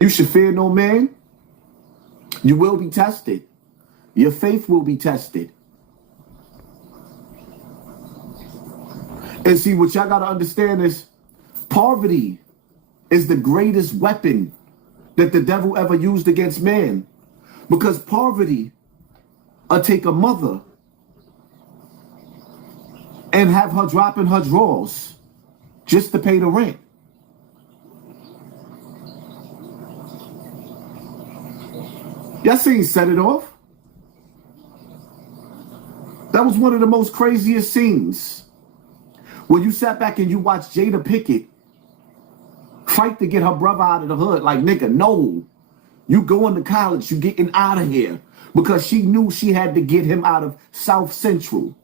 You should fear no man. You will be tested. Your faith will be tested. And see, what y'all got to understand is poverty is the greatest weapon that the devil ever used against man. Because poverty will take a mother and have her dropping her drawers just to pay the rent. Y'all seen Set It Off? That was one of the most craziest scenes. When you sat back and you watched Jada Pinkett fight to get her brother out of the hood. Like, nigga, no. You going to college. You getting out of here. Because she knew she had to get him out of South Central.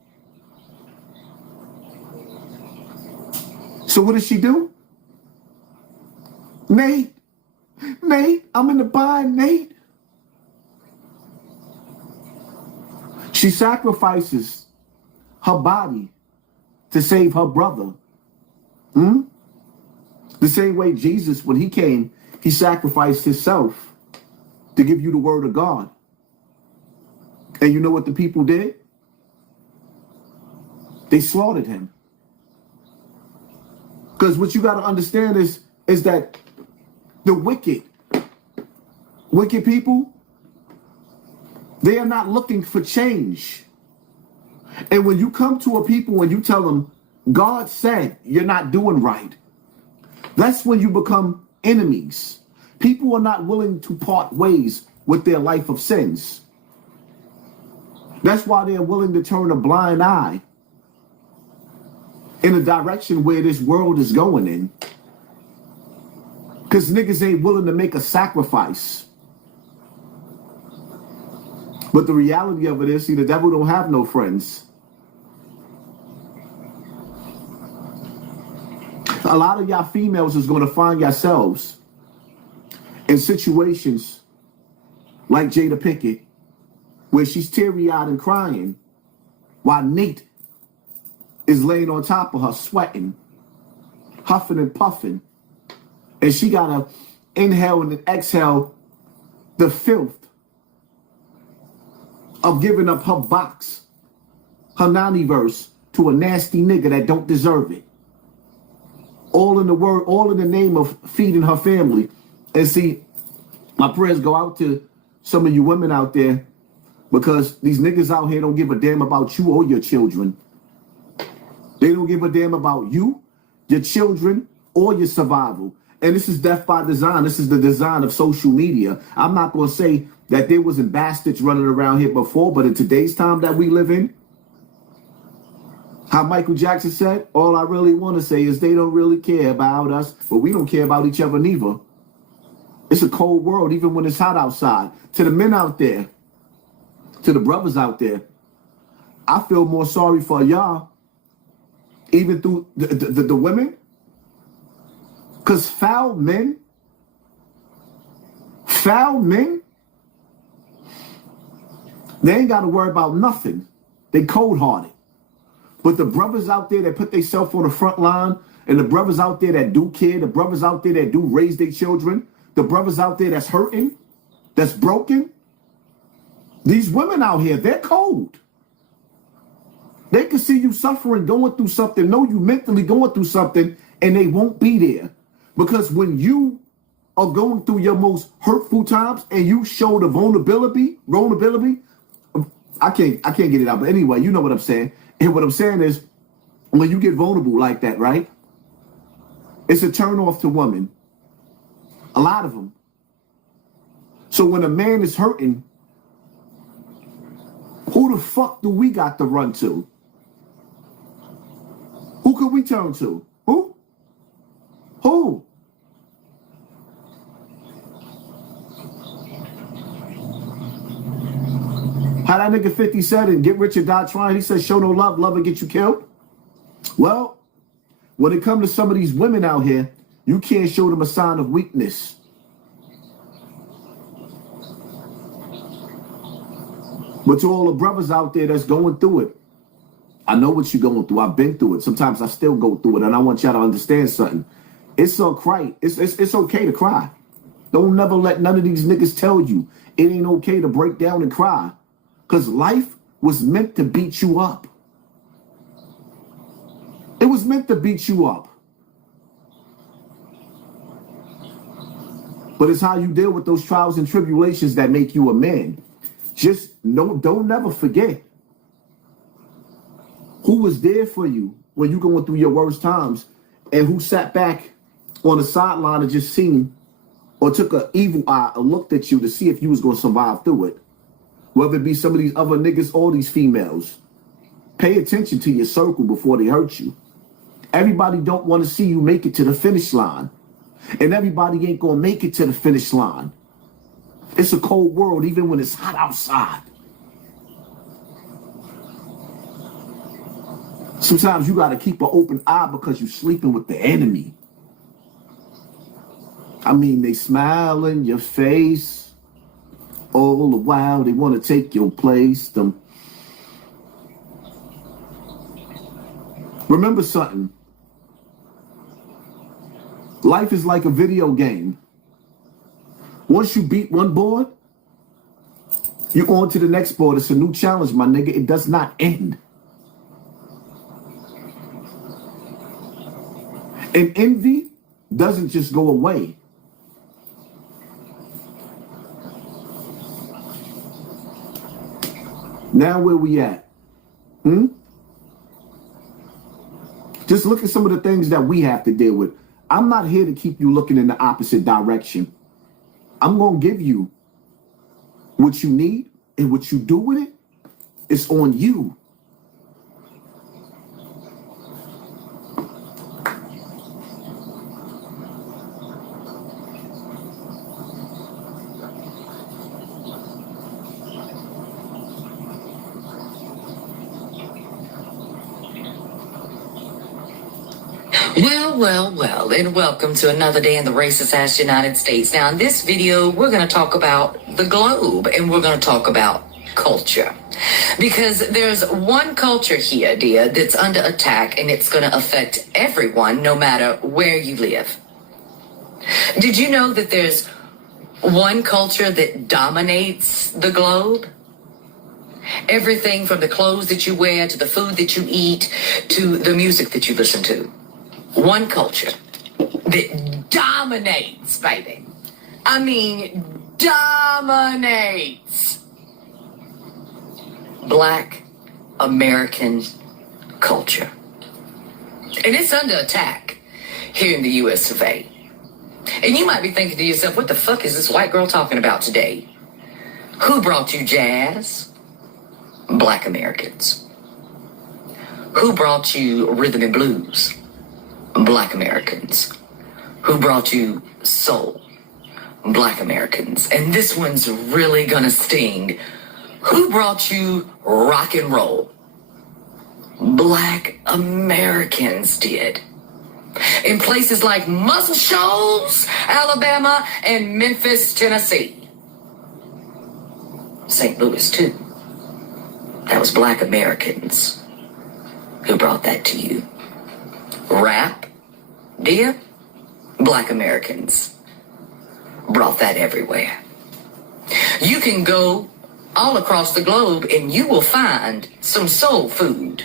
So what did she do? Nate, I'm in the bind, Nate. She sacrifices her body to save her brother. The same way Jesus, when he came, he sacrificed himself to give you the word of God. And you know what the people did? They slaughtered him. Because what you got to understand is that the wicked people, they are not looking for change. And when you come to a people and you tell them, God said you're not doing right, that's when you become enemies. People are not willing to part ways with their life of sins. That's why they're willing to turn a blind eye in a direction where this world is going in. Because niggas ain't willing to make a sacrifice. But the reality of it is, see, the devil don't have no friends. A lot of y'all females is going to find yourselves in situations like Jada Pinkett, where she's teary-eyed and crying while Nate is laying on top of her, sweating, huffing and puffing. And she got to inhale and exhale the filth of giving up her box, her nanny-verse, to a nasty nigga that don't deserve it. All in the name of feeding her family. And see, my prayers go out to some of you women out there, because these niggas out here don't give a damn about you or your children. They don't give a damn about you, your children, or your survival. And this is death by design. This is the design of social media. I'm not going to say that there wasn't bastards running around here before, but in today's time that we live in, how Michael Jackson said, all I really want to say is they don't really care about us, but we don't care about each other neither. It's a cold world, even when it's hot outside. To the men out there, to the brothers out there, I feel more sorry for y'all, even through the women. Because foul men, they ain't got to worry about nothing. They cold-hearted. But the brothers out there that put themselves on the front line, and the brothers out there that do care, the brothers out there that do raise their children, the brothers out there that's hurting, that's broken, these women out here, they're cold. They can see you suffering, going through something, know you mentally going through something, and they won't be there. Because when you are going through your most hurtful times and you show the vulnerability, I can't get it out. But anyway, you know what I'm saying. And what I'm saying is, when you get vulnerable like that, right? It's a turn off to women. A lot of them. So when a man is hurting, who the fuck do we got to run to? Who could we turn to? Who? How that nigga 50 said in Get Rich or Die Trying, he said, show no love, love will get you killed. Well, when it comes to some of these women out here, you can't show them a sign of weakness. But to all the brothers out there that's going through it, I know what you're going through. I've been through it. Sometimes I still go through it, and I want y'all to understand something. It's so cry. It's okay to cry. Don't never let none of these niggas tell you it ain't okay to break down and cry. Because life was meant to beat you up. It was meant to beat you up. But it's how you deal with those trials and tribulations that make you a man. Just don't never forget who was there for you when you going through your worst times, and who sat back on the sideline and just seen or took an evil eye and looked at you to see if you was going to survive through it. Whether it be some of these other niggas or these females. Pay attention to your circle before they hurt you. Everybody don't want to see you make it to the finish line. And everybody ain't going to make it to the finish line. It's a cold world even when it's hot outside. Sometimes you got to keep an open eye because you're sleeping with the enemy. I mean, they smile in your face. All the while they want to take your place. Remember something. Life is like a video game. Once you beat one board, you're on to the next board. It's a new challenge, my nigga. It does not end. And envy doesn't just go away. Now where we at? Just look at some of the things that we have to deal with. I'm not here to keep you looking in the opposite direction. I'm going to give you what you need, and what you do with it, it's on you. Well, and welcome to another day in the racist ass United States. Now, in this video, we're going to talk about the globe, and we're going to talk about culture. Because there's one culture here, dear, that's under attack, and it's going to affect everyone, no matter where you live. Did you know that there's one culture that dominates the globe? Everything from the clothes that you wear, to the food that you eat, to the music that you listen to. One culture that dominates, baby. I mean, dominates. Black American culture. And it's under attack here in the US of A. And you might be thinking to yourself, what the fuck is this white girl talking about today? Who brought you jazz? Black Americans. Who brought you rhythm and blues? Black Americans. Who brought you soul? Black Americans. And this one's really gonna sting. Who brought you rock and roll? Black Americans did. In places like Muscle Shoals, Alabama, and Memphis, Tennessee. St. Louis, too. That was Black Americans who brought that to you. Rap, dear, Black Americans brought that everywhere. You can go all across the globe and you will find some soul food.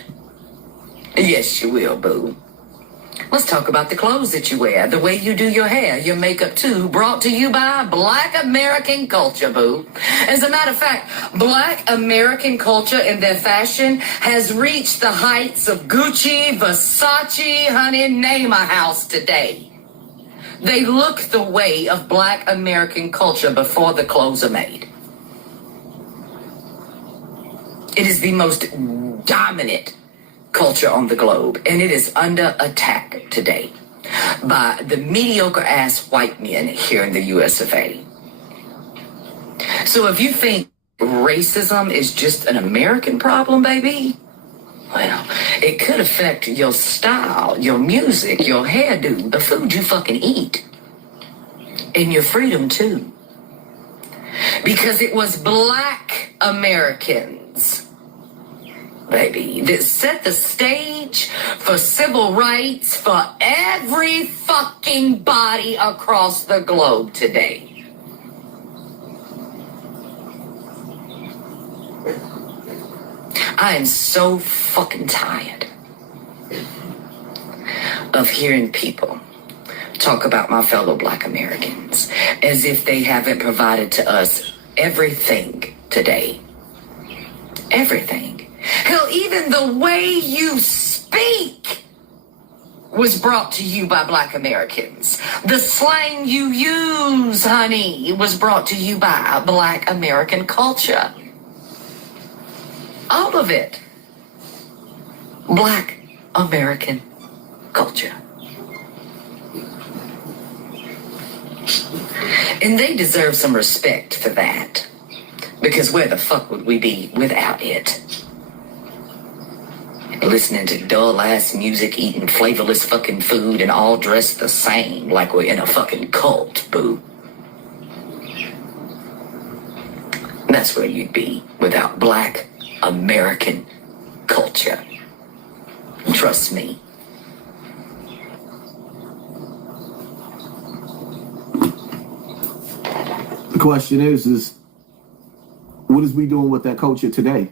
Yes, you will, boo. Let's talk about the clothes that you wear, the way you do your hair, your makeup too, brought to you by Black American culture, boo. As a matter of fact, Black American culture and their fashion has reached the heights of Gucci, Versace, honey, name a house today. They look the way of Black American culture before the clothes are made. It is the most dominant culture on the globe, and it is under attack today by the mediocre ass white men here in the US of A. So if you think racism is just an American problem, baby, well, it could affect your style, your music, your hairdo, the food you fucking eat, and your freedom too. Because it was Black Americans, baby, that set the stage for civil rights for every fucking body across the globe today. I am so fucking tired of hearing people talk about my fellow Black Americans as if they haven't provided to us everything today. Everything. Hell, even the way you speak was brought to you by Black Americans. The slang you use, honey, was brought to you by Black American culture. All of it. Black American culture. And they deserve some respect for that. Because where the fuck would we be without it? Listening to dull-ass music, eating flavorless fucking food, and all dressed the same like we're in a fucking cult, boo. That's where you'd be without Black American culture. Trust me. The question is what is we doing with that culture today?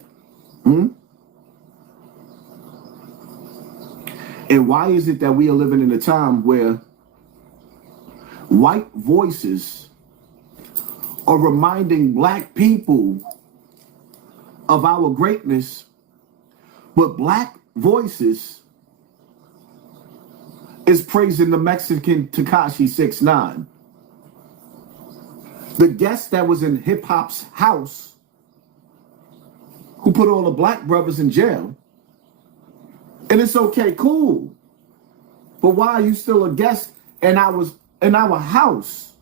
And why is it that we are living in a time where white voices are reminding Black people of our greatness, but Black voices is praising the Mexican Tekashi 6ix9ine? The guest that was in hip hop's house, who put all the Black brothers in jail. And it's okay, cool. But why are you still a guest in our house?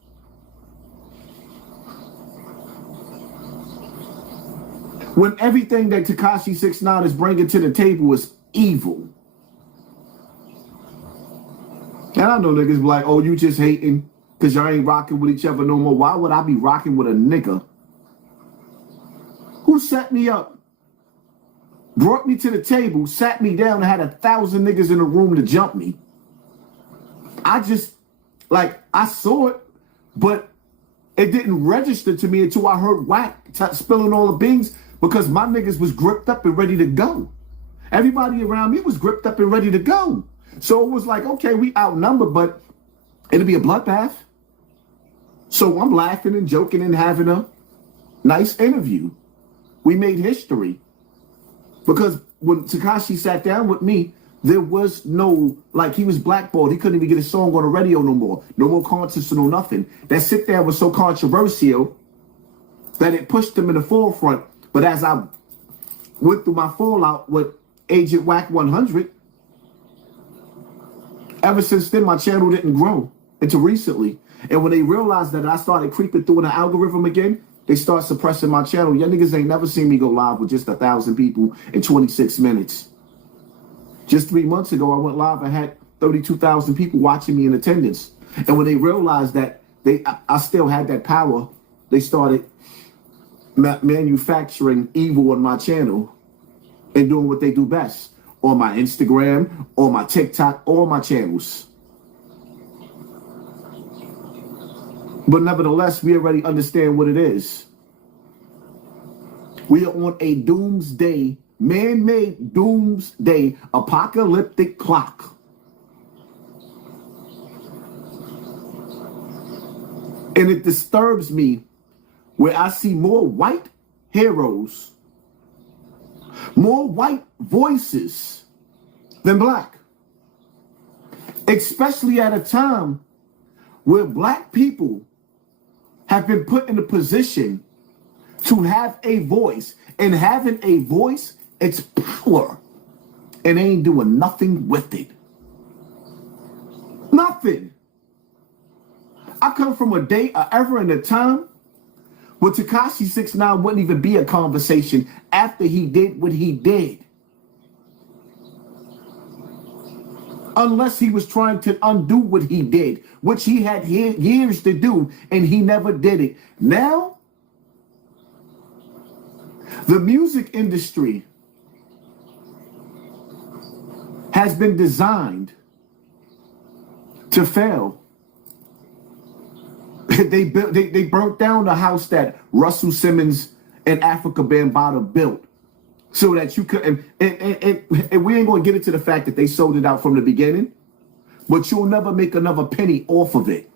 When everything that Tekashi 6ix9ine is bringing to the table is evil. And I know niggas be like, oh, you just hating because y'all ain't rocking with each other no more. Why would I be rocking with a nigga who set me up, brought me to the table, sat me down, and had 1,000 niggas in the room to jump me? I saw it, but it didn't register to me until I heard Wack spilling all the beans, because my niggas was gripped up and ready to go. Everybody around me was gripped up and ready to go. So it was like, okay, we outnumbered, but it'll be a bloodbath. So I'm laughing and joking and having a nice interview. We made history. Because when Tekashi sat down with me, there was no, he was blackballed. He couldn't even get a song on the radio no more. No more concerts, no nothing. That sit there was so controversial that it pushed him in the forefront. But as I went through my fallout with Agent Wack 100, ever since then, my channel didn't grow until recently. And when they realized that I started creeping through in the algorithm again, they start suppressing my channel. Y'all niggas ain't never seen me go live with just 1,000 people in 26 minutes. Just 3 months ago, I went live and had 32,000 people watching me in attendance. And when they realized that I still had that power, they started manufacturing evil on my channel and doing what they do best on my Instagram, on my TikTok, all my channels. But nevertheless, we already understand what it is. We are on a doomsday, man-made doomsday apocalyptic clock. And it disturbs me where I see more white heroes, more white voices than Black. Especially at a time where Black people have been put in a position to have a voice. And having a voice, it's power. And they ain't doing nothing with it. Nothing. I come from a era and a time where Tekashi 6ix9ine wouldn't even be a conversation after he did what he did. Unless he was trying to undo what he did, which he had years to do, and he never did it. Now, the music industry has been designed to fail. They burnt down the house that Russell Simmons and Africa Bambaataa built so that you could, and we ain't going to get into the fact that they sold it out from the beginning, but you'll never make another penny off of it.